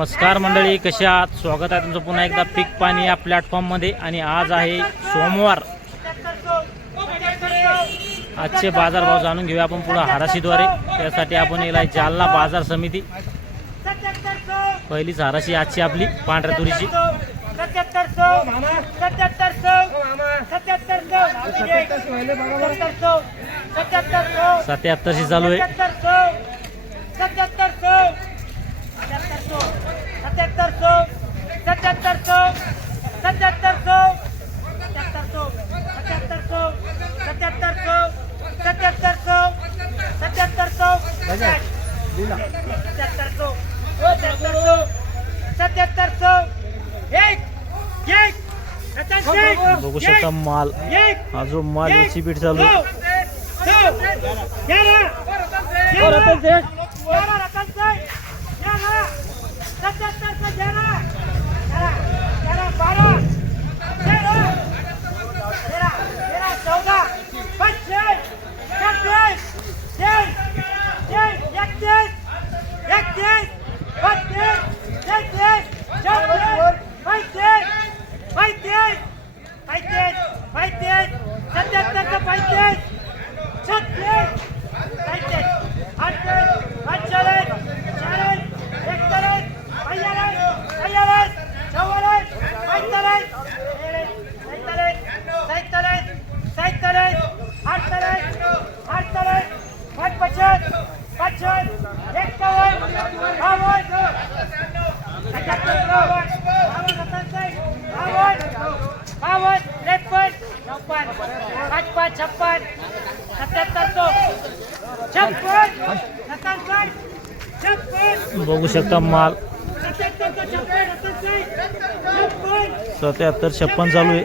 नमस्कार मंडळी, कसे आहात? स्वागत आहे तुमचं पुन्हा एकदा पीक पाणी या प्लॅटफॉर्ममध्ये. आणि आज आहे सोमवार. आजचे बाजारभाव जाणून घेऊया आपण पुढे हाराशीद्वारे. त्यासाठी आपण येलाय जालना बाजार समिती. पहिलीच हाराशी आजची आपली पांढऱ्या तुरीची 77 चालू आहे. 77 बघू शकता माल. हा जो माल याची बीट चालू आहे. बघू शकता माल 77 56 चालू आहे.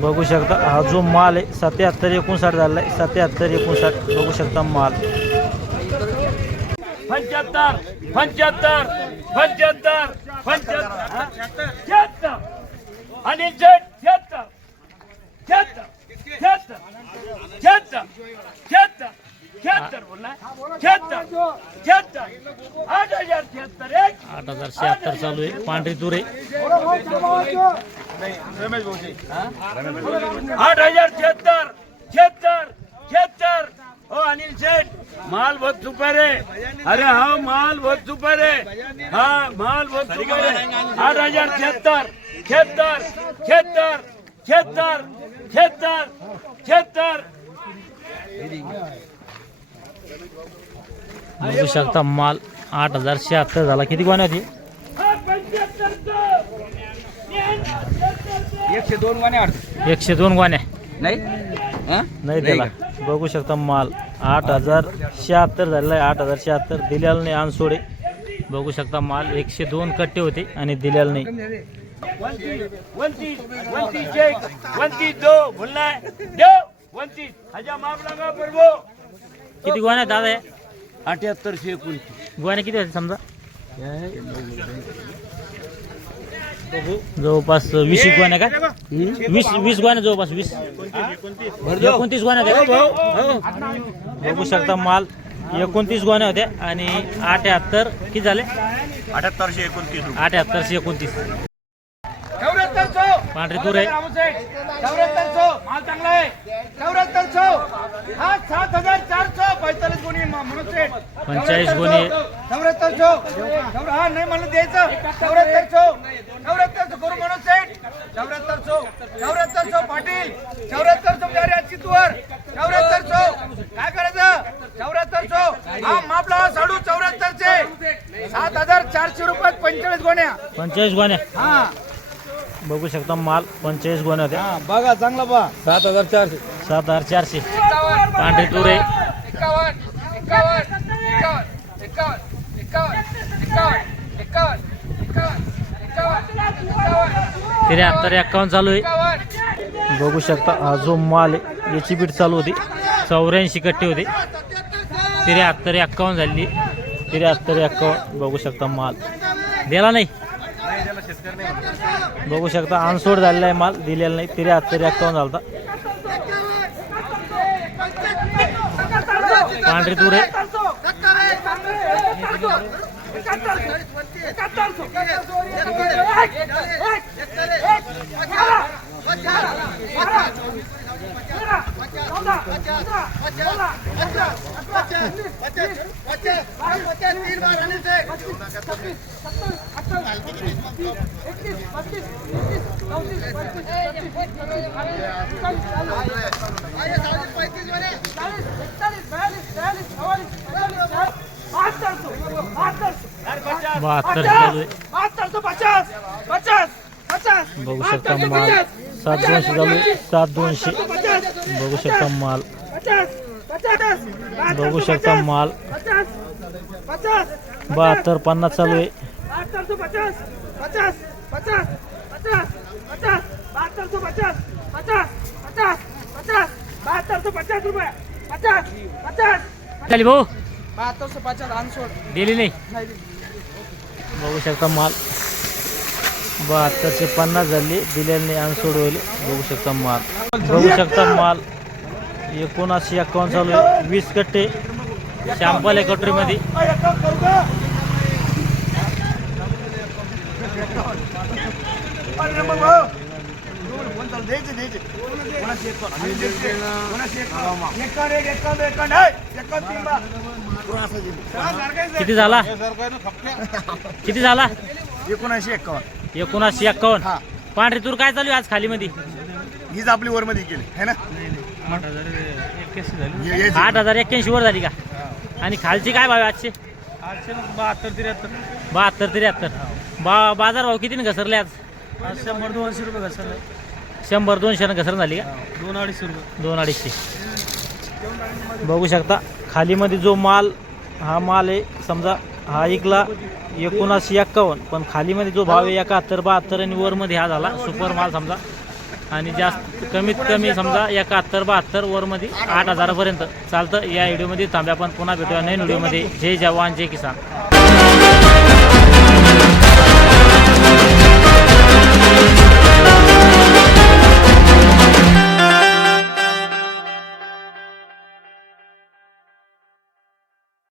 बघू शकता हा जो माल आहे 77 59 झाला आहे. 77 59 बघू शकता माल 75 75 75 75 आणि 76 76 76 76 76 बोलला 76 76 8076 चालू आहे. पांढरी तुर आहे. 8076 76 76 हो अनिल शेठ, माल बहुत सुपर है. अरे हाँ माल बहुत सुपर है. हाँ माल बहुत सुपर है. 8076 76 76 76 76 76 बघू शकता माल 8076 झाला. किती गोण्या होती? 102 गोण्या. 102 गोण्या नाही नाही त्याला. बघू शकता माल 8076 झालेला आहे. 8076 दिलेला नाही अनसोडे. बघू शकता माल 102 कट्टे होते आणि दिलेला नाही. 29 किती गोण्या दादा? 78 गोण्या किती होते समजा? जवळपास 20 गोण्या का? 20 गोण्या जवळपास 20 29 गोण्या होत्या. बघू शकता माल 29 गोण्या होत्या आणि 78 किती झाले? 7829 पांढरी तूर आहे. 7400 माल चांगला आहे. 7400 हा 7445 गुणी म्हणून 45 गुणी 7400 हा नाही म्हणलं द्यायचं. 7400 करू म्हणून सेठ. 7400 पाटील. 7400 जारी आजची तुवर. 7400 काय करायचं? 7400 हा मापला साडू 74 चे 7400 रुपयात 45 गोण्या. 45 गोण्या. हा बघू शकता माल 45 गोण्या होत्या. बघा चांगला पहा 7400. 7400. पांढरी तुरे तिरे 51 चालू आहे. बघू शकता हा जो माल आहे याची बीट चालू होती 84 कट्टी होती. 53 झाली. 53 बघू शकता माल दिला नाही. बघू शकता अनसोड झालेला आहे माल दिलेला नाही. 53 झालता. पांढरी तुरे बघू शकता माल 7200 चालू आहे. 7200 बघू शकता माल. बघू शकता माल 72-50 चालू आहे. चालेल भाऊ 7250 दिली नाही. बघू शकता माल 7250 झाली दिलेली नाही अनसोड होईल. बघू शकता माल. बघू शकता माल 7951 चालू आहे. 20 कट्टे शॅम्पल आहे कटोरीमध्ये. किती झाला 7951. पांढरी तूर काय चालू आहे आज खाली मध्ये? हीच आपली वर मध्ये गेली है ना. 8081 वर झाली का? आणि खालची काय भाव आहे आजचे? 72-73. बाजार भाव किती घसरले आज? 100-200 रुपये घसरले. 100-200 घसरण झाली का? 2-250 रुपये. 2-250. बघू शकता खालीमध्ये जो माल हा माल आहे समजा हा ऐकला 7951 पण खालीमध्ये जो भाव आहे 71-72 आणि वरमध्ये हा झाला सुपर माल समजा. आणि जास्त कमीत कमी समजा 71-72 वरमध्ये 8000 पर्यंत चालतं. या व्हिडिओमध्ये थांबे आपण पुन्हा भेटूया नवीन व्हिडिओमध्ये. जय जवान जय किसान.